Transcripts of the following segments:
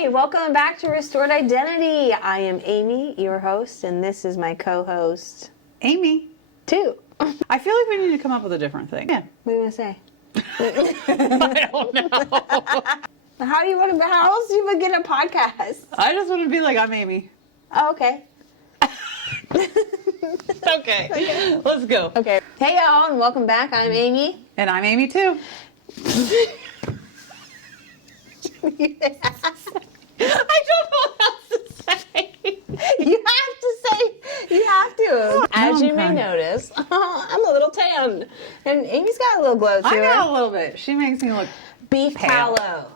Hey, welcome back to Restored Identity. I am Amy, your host, and this is my co-host, Amy. too. I feel like we need to come up with a different thing. Yeah. What are you going to say? I don't know. How else do you begin a podcast? I just want to be like, I'm Amy. Oh, okay. Okay. Let's go. Okay. Hey, y'all, and welcome back. I'm Amy. And I'm Amy, too. I don't know what else to say. You have to. As you may crying. notice, I'm a little tan. And Amy's got a little glow to I her. got a little bit. She makes me look Beef pale. tallow.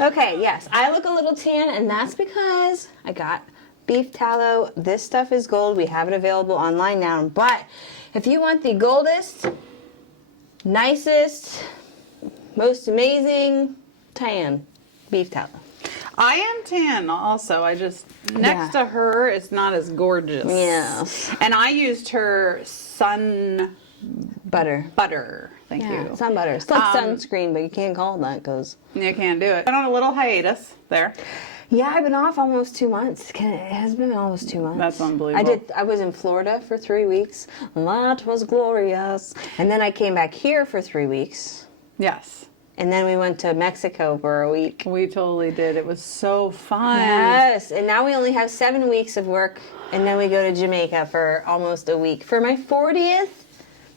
Okay, yes, I look a little tan, and that's because I got beef tallow. This stuff is gold. We have it available online now. But if you want the goldest, nicest, most amazing tan, beef tallow. I am tan also. Next to her, it's not as gorgeous. Yes. And I used her sun Butter. Thank Yeah, you. sun butter. It's like sunscreen, but you can't call it that because... You can't do it. Been on a little hiatus there. Yeah, I've been off almost 2 months. It has been almost 2 months. That's unbelievable. I was in Florida for 3 weeks. That was glorious. And then I came back here for 3 weeks. Yes. And then we went to Mexico for a week. We totally did. It was so fun. Yes. And now we only have 7 weeks of work. And then we go to Jamaica for almost a week for my 40th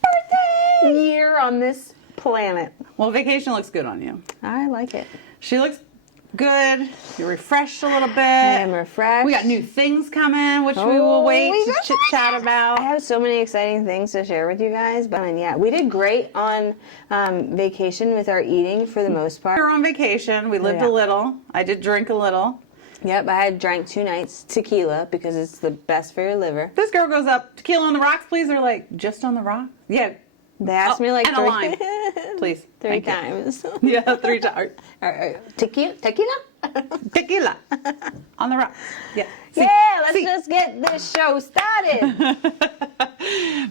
birthday year on this planet. Well, vacation looks good on you. I like it. She looks good. You're refreshed a little bit. I am refreshed. We got new things coming, which we will wait to chit chat about. I have so many exciting things to share with you guys. But yeah, we did great on vacation with our eating for the most part. We were on vacation. We lived a little. I did drink a little. Yep, I had drank 2 nights tequila because it's the best for your liver. This girl goes up, tequila on the rocks, please. They're like, just on the rocks? Yeah. They asked me like and a lime, please. three Thank you. times. Yeah, 3 times. Tequila? Tequila on the rocks. Yeah. Yeah, let's just get this show started.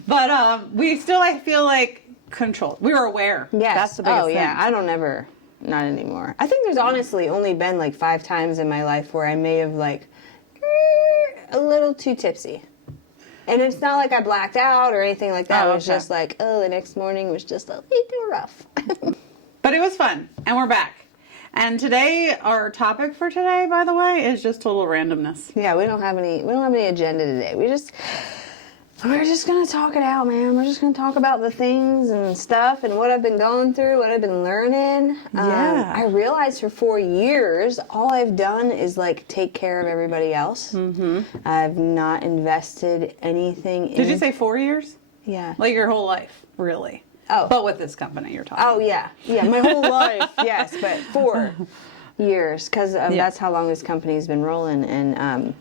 But we still, I feel like, controlled. We were aware. Yes. That's the biggest thing. Yeah, I don't ever, not anymore. I think there's honestly only been like 5 times in my life where I may have like a little too tipsy. And it's not like I blacked out or anything like that. It was just like, the next morning was just a little rough. But it was fun, and we're back. And today, our topic for today, by the way, is just total randomness. Yeah, we don't have any agenda today. We're just gonna talk it out, man. We're just gonna talk about the things and stuff and what I've been going through, what I've been learning. Yeah. I realized for 4 years, all I've done is like take care of everybody else. Mm-hmm. I've not invested anything in... Did you say 4 years? Yeah. Like your whole life, really? Oh. But with this company you're talking Oh, yeah. Yeah, my whole life, yes, but 4 years, because that's how long this company's been rolling. And,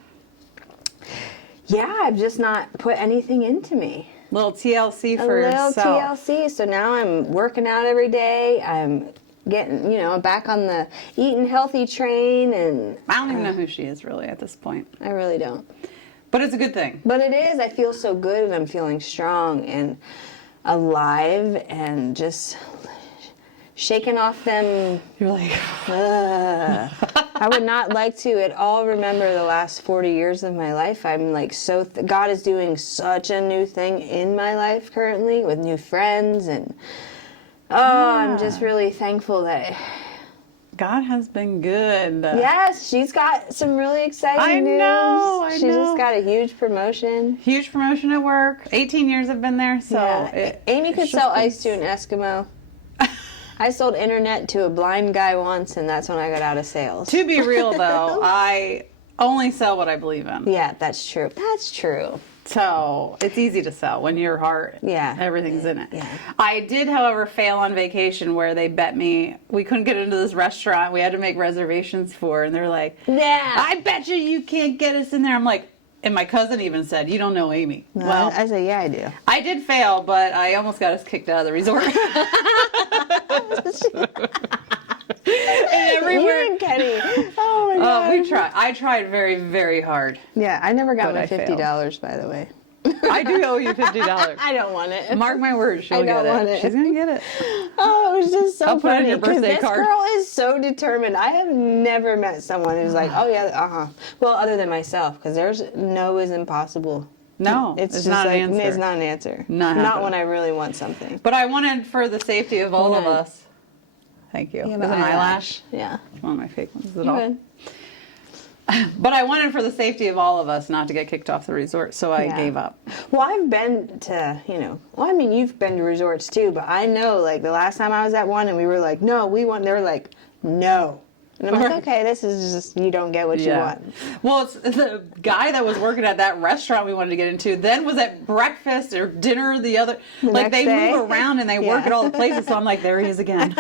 yeah, I've just not put anything into me. Little TLC for A yourself. little TLC. So now I'm working out every day. I'm getting, back on the eating healthy train. And I don't even know who she is really at this point. I really don't. But it's a good thing. But it is. I feel so good and I'm feeling strong and alive and just shaking off them. You're like... I would not like to at all remember the last 40 years of my life. I'm like God is doing such a new thing in my life currently with new friends and I'm just really thankful that God has been good. Yes, she's got some really exciting news. I She just got a huge promotion. Huge promotion at work. 18 years I've been there, so... Yeah. Amy could sell ice to an Eskimo. I sold internet to a blind guy once, and that's when I got out of sales. To be real, though, I only sell what I believe in. Yeah, that's true. That's true. So it's easy to sell when your heart, everything's in it. Yeah. I did, however, fail on vacation where they bet me we couldn't get into this restaurant we had to make reservations for, and they're like, yeah, I bet you can't get us in there. I'm like, and my cousin even said, you don't know Amy. Well, I said, yeah, I do. I did fail, but I almost got us kicked out of the resort. And everywhere. You and Kenny. Oh my God. I tried very, very hard. Yeah, I never got my I $50, by the way. I do owe you $50. I don't want it. Mark my words, she'll I don't get want it. it. She's gonna get it. Oh, it was just so I'll put it in funny your birthday this card. girl is so determined. I have never met someone who's like, oh yeah, well, other than myself, because there's no is impossible. No, It's it's just not like, an answer. It's not an answer. Not Not happening. when I really want something. But I wanted for the safety of all of Hold on. us. Thank you. You Is have it an eyelash? Yeah. One of my fake ones at You all. good. But I wanted for the safety of all of us not to get kicked off the resort, so I Yeah. gave up. Well, I've been to, well, I mean, you've been to resorts too, but I know, like, the last time I was at one and we were like, no, we want, they were like, no. And I'm like, okay, this is just, you don't get what you want. Well, it's the guy that was working at that restaurant we wanted to get into then was at breakfast or dinner the other. Like, next they day? move around and they work at all the places, so I'm like, there he is again.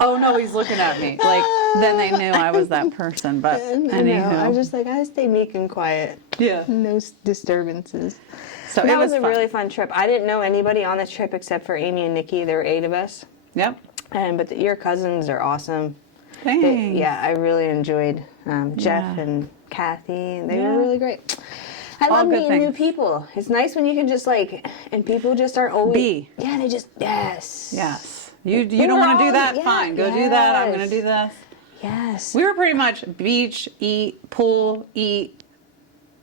Oh no, he's looking at me. Like, then they knew I was that person, but I know. anywho. I was just like, I stay meek and quiet. Yeah. No disturbances. So That it was was a fun. really fun trip. I didn't know anybody on the trip except for Amy and Nikki. There were 8 of us. Yep. But your cousins are awesome. Thanks. Yeah, I really enjoyed Jeff Yeah. and Kathy. They Yeah. were really great. I All love good meeting new things. people. It's nice when you can just and people just are always. Be. Yeah, they just, yes. Yes. You We don't were want to do all- that? yeah, Fine. Go do that. I'm going to yes. do this. Yes. We were pretty much beach, eat, pool, eat,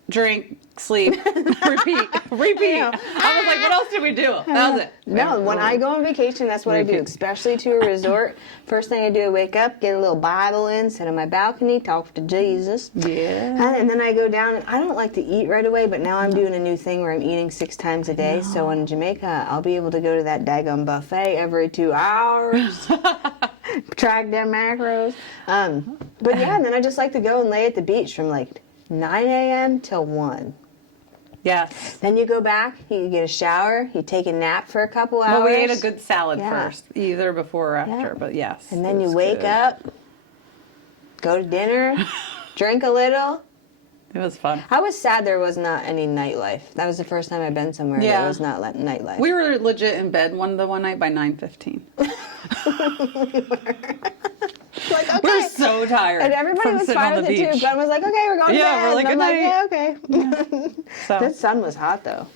drink, sleep, repeat. Repeat. know. I was like, what else did we do? That was it. No, when I go on vacation, that's what I do, Repeat. especially to a resort. First thing I do, I wake up, get a little Bible in, sit on my balcony, talk to Jesus. Yeah. And then I go down. I don't like to eat right away, but now I'm doing a new thing where I'm eating 6 times a day. So in Jamaica, I'll be able to go to that daggum buffet every 2 hours. Track them macros. But yeah, and then I just like to go and lay at the beach from like 9 a.m. till 1. Yes. Then you go back, you get a shower, you take a nap for a couple hours. Well, we ate a good salad Yeah. first, either before or after, Yeah. but yes. And then it you was wake good. up, go to dinner, drink a little. It was fun. I was sad there was not any nightlife. That was the first time I've been somewhere Yeah. there was not nightlife. We were legit in bed one night by 9:15. like, okay. We're so tired. And everybody from was sitting fine on with the it too. beach. Glenn was like, okay, we're going to Yeah, bed. we're like, and I'm good like, yeah, okay. So The sun was hot though.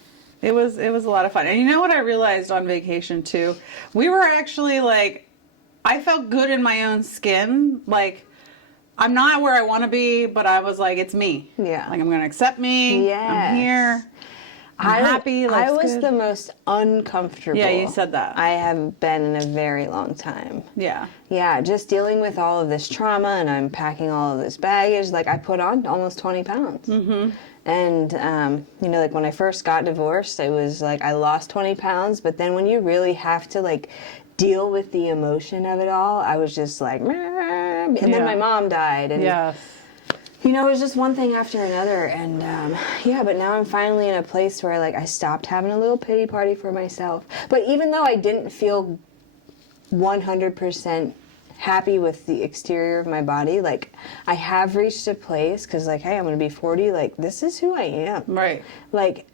it was a lot of fun. And you know what I realized on vacation too? We were actually like, I felt good in my own skin. Like, I'm not where I want to be, but I was like, it's me. Yeah. Like, I'm going to accept me. Yes. I'm here. I'm happy. I Life's was good. the most uncomfortable. Yeah, you said that. I have been in a very long time. Yeah. Yeah, just dealing with all of this trauma and I'm packing all of this baggage. Like I put on almost 20 pounds. Mm-hmm. And, like when I first got divorced, it was like I lost 20 pounds. But then when you really have to like deal with the emotion of it all, I was just like, meh. And then Yeah. my mom died. And, Yes. it was just one thing after another. And but now I'm finally in a place where I stopped having a little pity party for myself. But even though I didn't feel 100% happy with the exterior of my body, like I have reached a place because hey, I'm going to be 40. Like this is who I am. Right. Like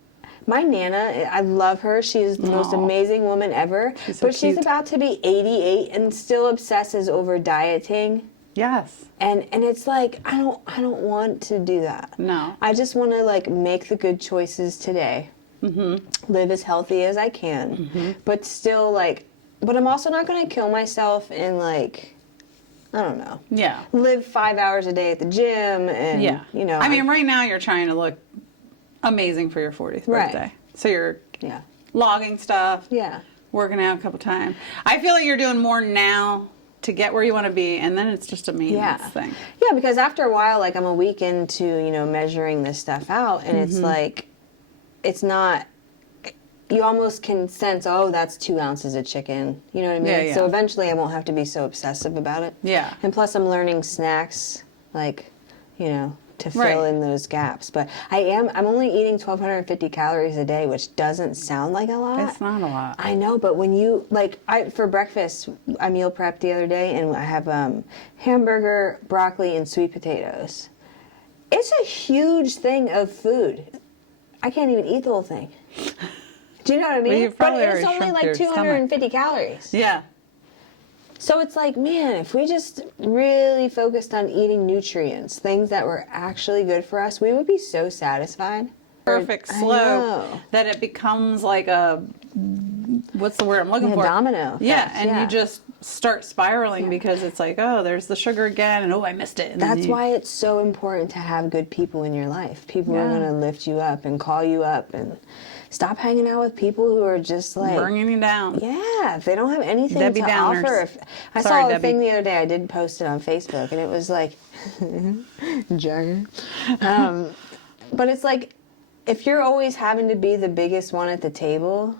my Nana, I love her. She's the most Aw. amazing woman ever. She's so but she's cute. about to be 88 and still obsesses over dieting. Yes. And it's like I don't want to do that. No. I just want to make the good choices today. Mm-hmm. Live as healthy as I can, Mm-hmm. but still but I'm also not going to kill myself and I don't know. Yeah. Live 5 hours a day at the gym and Yeah. I I mean, right now you're trying to look amazing for your 40th Right. birthday. So you're yeah. logging stuff, Yeah. working out a couple times. I feel like you're doing more now to get where you want to be, and then it's just a maintenance thing. Yeah, because after a while, I'm a week into, measuring this stuff out, and Mm-hmm. it's not, you almost can sense, oh, that's 2 ounces of chicken. You know what I mean? Yeah, yeah. So eventually I won't have to be so obsessive about it. Yeah. And plus I'm learning snacks, to fill Right. in those gaps. But I'm only eating 1,250 calories a day, which doesn't sound like a lot. It's not a lot. I know, but when you for breakfast, I meal prepped the other day, and I have hamburger, broccoli, and sweet potatoes. It's a huge thing of food. I can't even eat the whole thing. Do you know what I mean? Well, you've probably but it's already only shrunk your 250 calories. Yeah. So it's like, man, if we just really focused on eating nutrients, things that were actually good for us, we would be so satisfied. Perfect I slope know. that it becomes like a, what's the word I'm looking for? Domino Yeah, effect, and you just start spiraling because it's like, oh, there's the sugar again, and oh, I missed it. And That's why it's so important to have good people in your life. People who are going to lift you up and call you up, and stop hanging out with people who are just like bringing you down. Yeah, if they don't have anything Debbie to Downers. offer. I Sorry, saw a Debbie. thing the other day. I did post it on Facebook, and it was like, jargon. But it's like, if you're always having to be the biggest one at the table,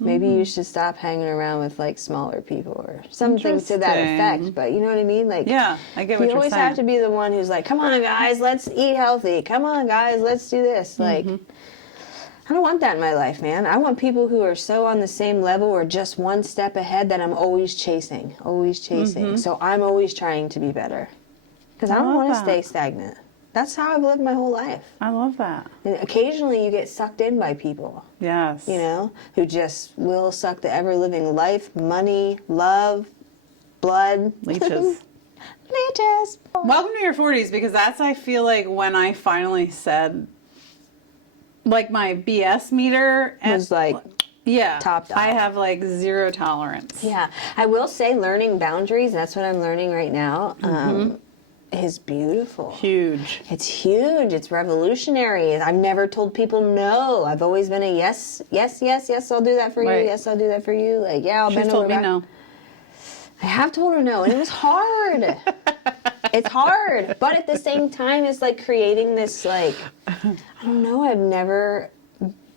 maybe you should stop hanging around with like smaller people or something to that effect. But you know what I mean? Like, yeah, I get what you you're always saying. have to be the one who's like, come on guys, let's eat healthy. Come on guys, let's do this. Like, I don't want that in my life, man. I want people who are so on the same level or just one step ahead that I'm always chasing, always chasing. So I'm always trying to be better because I don't want to stay stagnant. That's how I've lived my whole life. I love that. And occasionally you get sucked in by people, Yes. you know, who just will suck the ever-living life, money, love, blood. Leeches. Leeches. Welcome to your 40s, because that's, I feel like, when I finally said, like, my BS meter Was like, yeah, topped off. I have like zero tolerance. yeah. I will say learning boundaries, that's what I'm learning right now, is beautiful. Huge. It's huge. It's revolutionary. I've never told people no. I've always been a yes, yes, yes, yes, I'll do that for you. Right. Yes, I'll do that for you. Like, yeah, I'll She's bend told over me back. no. I have told her no, and it was hard. It's hard. But at the same time, it's like creating this, like, I don't know, I've never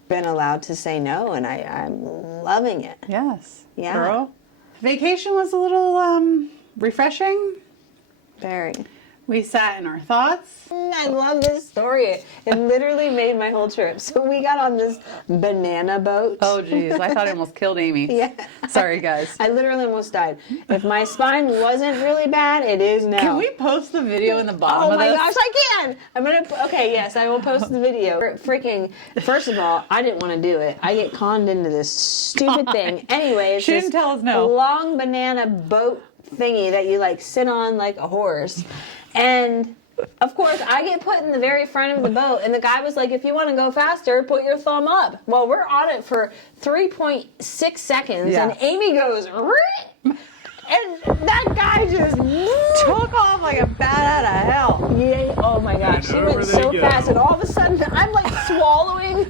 been allowed to say no, and I'm loving it. Yes. Yeah. Girl. Vacation was a little refreshing. Very. We sat in our thoughts. I love this story. It literally made my whole trip. So we got on this banana boat. Oh, geez. I thought I almost killed Amy. Yeah. Sorry, guys. I literally almost died. If my spine wasn't really bad, it is now. Can we post the video in the bottom Oh of my this? gosh, I can! I'm gonna, okay, yes, I will post the video. Freaking, first of all, I didn't want to do it. I get conned into this stupid thing. Anyway, it's She this didn't tell us no. long banana boat thingy that you like sit on like a horse. And of course, I get put in the very front of the boat, and the guy was like, if you want to go faster, put your thumb up. Well, we're on it for 3.6 seconds, Yeah. and Amy goes, "Rrrt," and that guy just Took off like a bat out of hell. yeah, oh my gosh, she went so fast, and all of a sudden, I'm like swallowing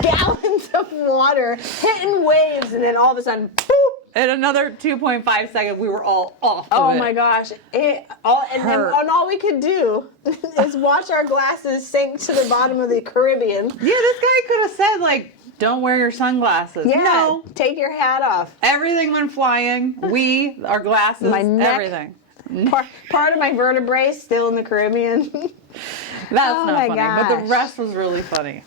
gallons of water, hitting waves, and then all of a sudden, boop. In another 2.5 seconds, we were all off of Oh it. my gosh! And all we could do is watch our glasses sink to the bottom of the Caribbean. Yeah, this guy could have said, like, don't wear your sunglasses. Yeah, No. take your hat off. Everything went flying. Our glasses, My neck. everything. Part of my vertebrae still in the Caribbean. That's Oh not my funny. But the gosh. rest was really funny.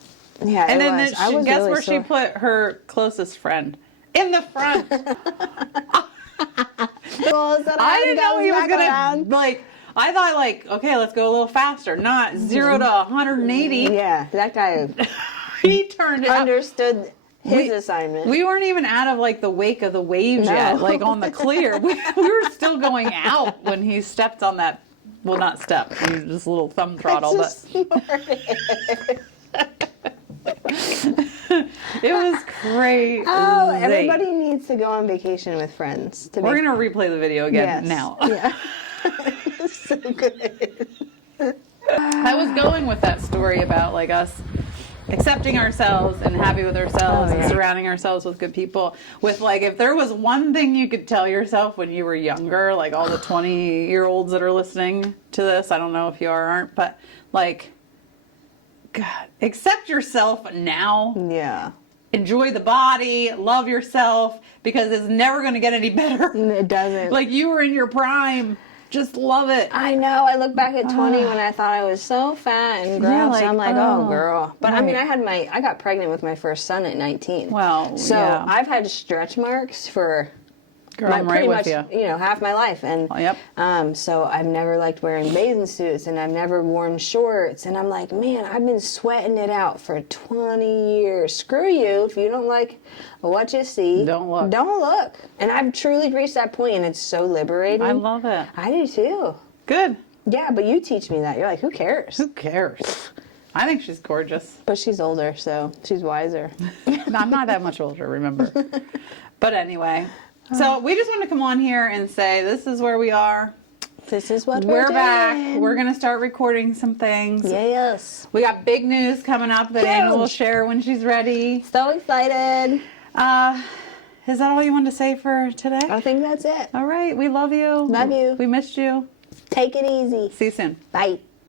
Yeah, And it then was. I was guess really where she sore. put her closest friend? In the front. I didn't know he was gonna like. I thought like, okay, let's go a little faster. Not 0 to 180. Yeah, that guy He turned it up. understood his assignment. We weren't even out of like the wake of the waves No. yet, like on the clear. We were still going out when he stepped on that. Well, not step. He was just a little thumb throttle, but it was crazy. Oh, everybody needs to go on vacation with friends. We're gonna replay the video again now. Yeah. So good. I was going with that story about like us accepting ourselves and happy with ourselves and surrounding ourselves with good people. With like, if there was one thing you could tell yourself when you were younger, like all the 20-year-olds that are listening to this, I don't know if you are or aren't, but like, God, accept yourself now. Yeah. Enjoy the body, love yourself, because it's never going to get any better. It doesn't. Like you were in your prime. Just love it. I know. I look back at 20 when I thought I was so fat and gross. Yeah, like, I'm like, oh, girl. But I mean, right. I got pregnant with my first son at 19. Well, So yeah. I've had stretch marks for Girl, I'm right with you. You know, half my life. And Yep. so I've never liked wearing bathing suits, and I've never worn shorts. And I'm like, man, I've been sweating it out for 20 years. Screw you. If you don't like what you see, Don't look. Don't look. And I've truly reached that point, and it's so liberating. I love it. I do too. Good. Yeah, but you teach me that. You're like, who cares? Who cares? I think she's gorgeous. But she's older, so she's wiser. I'm not that much older, remember. But anyway, so we just wanted to come on here and say this is where we are. This is what We're doing. back. We're going to start recording some things. Yes. We got big news coming up that Anna will Huge. share when she's ready. So excited. Is that all you wanted to say for today? I think that's it. All right. We love you. Love you. We missed you. Take it easy. See you soon. Bye.